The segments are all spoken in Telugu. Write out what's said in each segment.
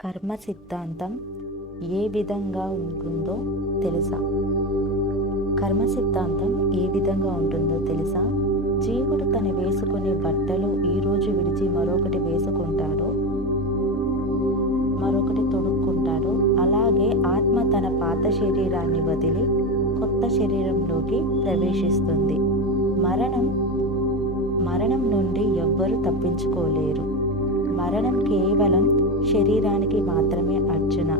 కర్మ సిద్ధాంతం ఏ విధంగా ఉంటుందో తెలుసా? కర్మ సిద్ధాంతం ఏ విధంగా ఉంటుందో తెలుసా? జీవుడు తను వేసుకునే బట్టలు ఈరోజు విడిచి మరొకటి వేసుకుంటాడు, మరొకటి తొడుక్కుంటాడు. అలాగే ఆత్మ తన పాత శరీరాన్ని వదిలి కొత్త శరీరంలోకి ప్రవేశిస్తుంది. మరణం నుండి ఎవ్వరూ తప్పించుకోలేరు. మరణం కేవలం శరీరానికి మాత్రమే అర్జున.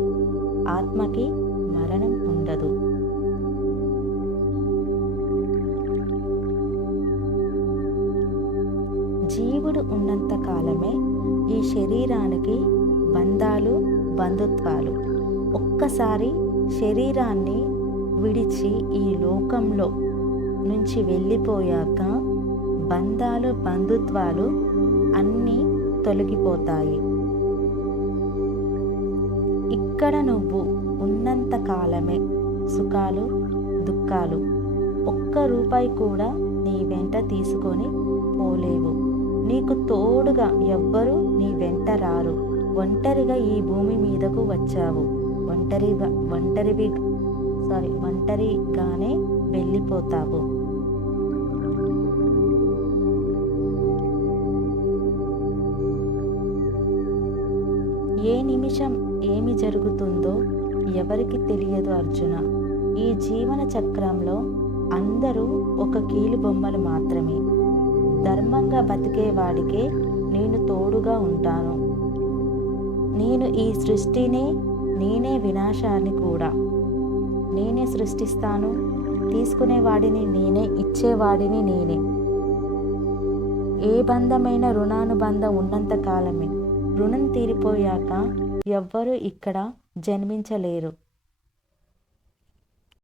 ఆత్మకి మరణం ఉండదు. జీవుడు ఉన్నంత కాలమే ఈ శరీరానికి బంధాలు, బంధుత్వాలు. ఒక్కసారి శరీరాన్ని విడిచి ఈ లోకంలో నుంచి వెళ్ళిపోయాక బంధాలు, బంధుత్వాలు అన్నీ తొలగిపోతాయి. ఇక్కడ నువ్వు ఉన్నంత కాలమే సుఖాలు, దుఃఖాలు, ఒక్క రూపాయి కూడా నీ వెంట తీసుకొని పోలేవు. నీకు తోడుగా ఎవ్వరూ నీ వెంట రారు. ఒంటరిగా ఈ భూమి మీదకు వచ్చావు. ఒంటరిగానే వెళ్ళిపోతావు. ఏ నిమిషం ఏమి జరుగుతుందో ఎవరికి తెలియదు అర్జున. ఈ జీవన చక్రంలో అందరూ ఒక కీలుబొమ్మలు మాత్రమే. ధర్మంగా బతికేవాడికే నేను తోడుగా ఉంటాను. నేను ఈ సృష్టిని, నేనే వినాశాన్ని కూడా నేనే సృష్టిస్తాను. తీసుకునేవాడిని నేనే, ఇచ్చేవాడిని నేనే. ఏ బంధమైన రుణానుబంధం ఉన్నంత కాలమే. రుణం తీరిపోయాక ఎవ్వరూ ఇక్కడ జన్మించలేరు.